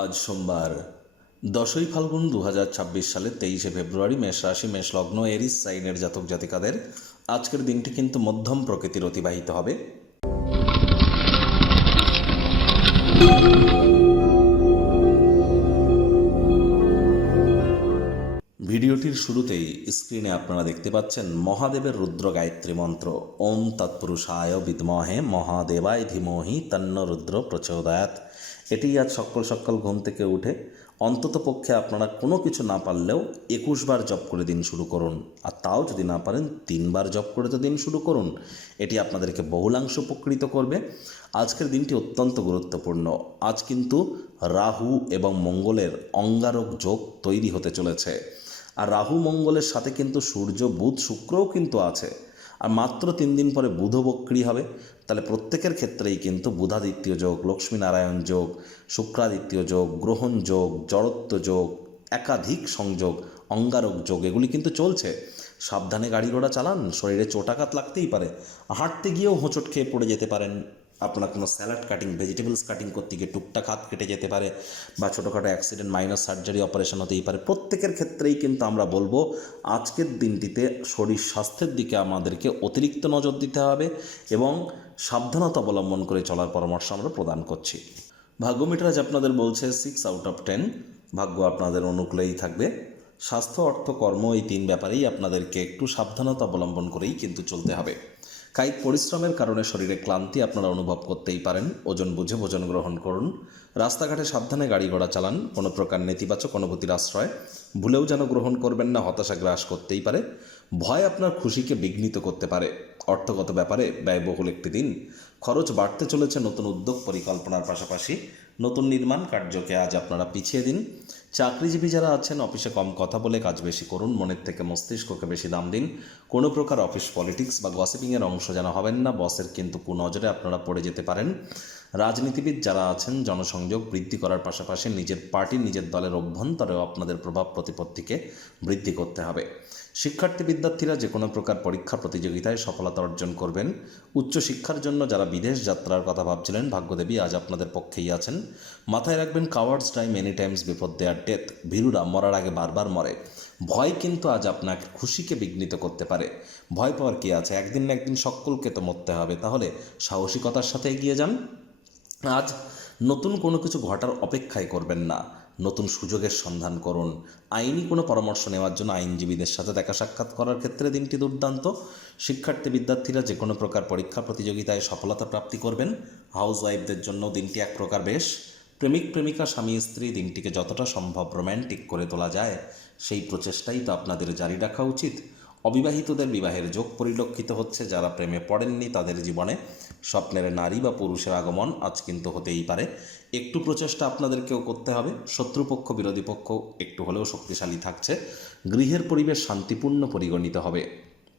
আজ সোমবার 10ই ফাল্গুন 2026 সালের 23শে ফেব্রুয়ারি। মেষ রাশি, মেষ লগ্ন, এরিস সাইনের জাতক জাতিকাদের আজকের দিনটি কিন্তু মধ্যম প্রকৃতির অতিবাহিত হবে। ভিডিওটির শুরুতেই স্ক্রিনে আপনারা দেখতে পাচ্ছেন মহাদেবের রুদ্র গায়ত্রী মন্ত্র, ওম তৎপুরুষায় বিদ্মহে মহাদেবায় ধীমহি তন্ন রুদ্র প্রচোদয়াৎ। এটি আজ সকাল সকাল ঘুম থেকে উঠে অন্তত পক্ষে আপনারা কোনো কিছু না পারলেও 21 বার জপ করে দিন শুরু করুন। আর তাও যদি না পারেন 3 বার জপ করে তো দিন শুরু করুন। এটি আপনাদেরকে বহুলাংশ উপকৃত করবে। আজকের দিনটি অত্যন্ত গুরুত্বপূর্ণ। আজ কিন্তু রাহু এবং মঙ্গলের অঙ্গারক যোগ তৈরি হতে চলেছে। আর রাহু মঙ্গলের সাথে কিন্তু সূর্য, বুধ, শুক্রও কিন্তু আছে। আর মাত্র 3 দিন পরে বুধ বক্রী হবে। তাহলে প্রত্যেকের ক্ষেত্রেই কিন্তু বুধাদিত্য যোগ, লক্ষ্মীনারায়ণ যোগ, শুক্রাদিত্য যোগ, গ্রহণ যোগ, জড়ত্ব যোগ, একাধিক সংযোগ, অঙ্গারক যোগ এগুলি কিন্তু চলছে। সাবধানে গাড়ি ঘোড়া চালান, শরীরে চোটাঘাত লাগতেই পারে। হাঁটতে গিয়েও হোঁচট খেয়ে পড়ে যেতে পারেন। আপনার কোনো স্যালাড কাটিং, ভেজিটেবলস কাটিং করতে গিয়ে টুকটাক হাত কেটে যেতে পারে, বা ছোটোখাটো অ্যাক্সিডেন্ট, মাইনর সার্জারি, অপারেশন হতেই পারে। প্রত্যেকের ক্ষেত্রেই কিন্তু আমরা বলবো আজকের দিনটিতে শরীর স্বাস্থ্যের দিকে আমাদেরকে অতিরিক্ত নজর দিতে হবে এবং সাবধানতা অবলম্বন করে চলার পরামর্শ আমরা প্রদান করছি। ভাগ্য মিটার আপনাদের বলছে 6 আউট অফ 10। ভাগ্য আপনাদের অনুকূলেই থাকবে। স্বাস্থ্য, অর্থ, কর্ম এই 3 ব্যাপারেই আপনাদেরকে একটু সাবধানতা অবলম্বন করেই কিন্তু চলতে হবে। কায়িক পরিশ্রমের কারণে শরীরে ক্লান্তি আপনারা অনুভব করতেই পারেন। ওজন বুঝে ভোজন গ্রহণ করুন। রাস্তাঘাটে সাবধানে গাড়ি ঘোড়া চালান। কোনো প্রকার নেতিবাচক অনুভূতির আশ্রয় ভুলেও যেন গ্রহণ করবেন না, হতাশা গ্রাস করতেই পারে। ভয় আপনার খুশিকে বিঘ্নিত করতে পারে। অর্থগত ব্যাপারে ব্যয়বহুল একটি দিন। খরচ বাড়তে চলেছে। নতুন উদ্যোগ পরিকল্পনার পাশাপাশি নতুন নির্মাণ কার্যকে আজ আপনারা পিছিয়ে দিন। চাকরিজীবী যারা আছেন, অফিসে কম কথা বলে কাজ বেশি করুন। মনের থেকে মস্তিষ্ককে বেশি দাম দিন। কোনো প্রকার অফিস পলিটিক্স বা গসিপিংয়ের অংশ যেন হবেন না। বসের কিন্তু কুনজরে আপনারা পড়ে যেতে পারেন। রাজনীতিবিদ যারা আছেন, জনসংযোগ বৃদ্ধি করার পাশাপাশি নিজের পার্টি, নিজের দলের অভ্যন্তরেও আপনাদের প্রভাব প্রতিপত্তিকে বৃদ্ধি করতে হবে। শিক্ষার্থী বিদ্যার্থীরা যে কোনো প্রকার পরীক্ষা প্রতিযোগিতায় সফলতা অর্জন করবেন। উচ্চশিক্ষার জন্য যারা বিদেশ যাত্রার কথা ভাবছিলেন, ভাগ্যদেবী আজ আপনাদের পক্ষেই আছেন। মাথায় রাখবেন, cowards die many times before their death. ভীরুরা মরার আগে বারবার মরে। ভয় কিন্তু আজ আপনাকে খুশিকে বিঘ্নিত করতে পারে। ভয় পাওয়ার কি আছে? একদিন না একদিন সকলকে তো মরতে হবে। তাহলে সাহসিকতার সাথে এগিয়ে যান। আজ নতুন কোনো কিছু ঘটার অপেক্ষাই করবেন না, নতুন সুযোগের সন্ধান করুন। আইনি কোনো পরামর্শ নেওয়ার জন্য আইনজীবীদের সাথে দেখা সাক্ষাৎ করার ক্ষেত্রে দিনটি দুর্দান্ত। শিক্ষার্থী বিদ্যার্থীরা যে কোনো প্রকার পরীক্ষা প্রতিযোগিতায় সফলতা প্রাপ্তি করবেন। হাউস ওয়াইফদের জন্য দিনটি এক প্রকার বেশ। প্রেমিক প্রেমিকা, স্বামী স্ত্রী দিনটিকে যতটা সম্ভব রোম্যান্টিক করে তোলা যায় সেই প্রচেষ্টাই তো আপনাদের জারি রাখা উচিত। অবিবাহিতদের বিবাহের যোগ পরিলক্ষিত হচ্ছে। যারা প্রেমে পড়েননি তাদের জীবনে স্বপ্নের নারী বা পুরুষের আগমন আজ কিন্তু হতেই পারে। একটু প্রচেষ্টা আপনাদেরকেও করতে হবে। শত্রুপক্ষ, বিরোধী পক্ষ একটু হলেও শক্তিশালী থাকছে। গৃহের পরিবেশ শান্তিপূর্ণ পরিগণিত হবে।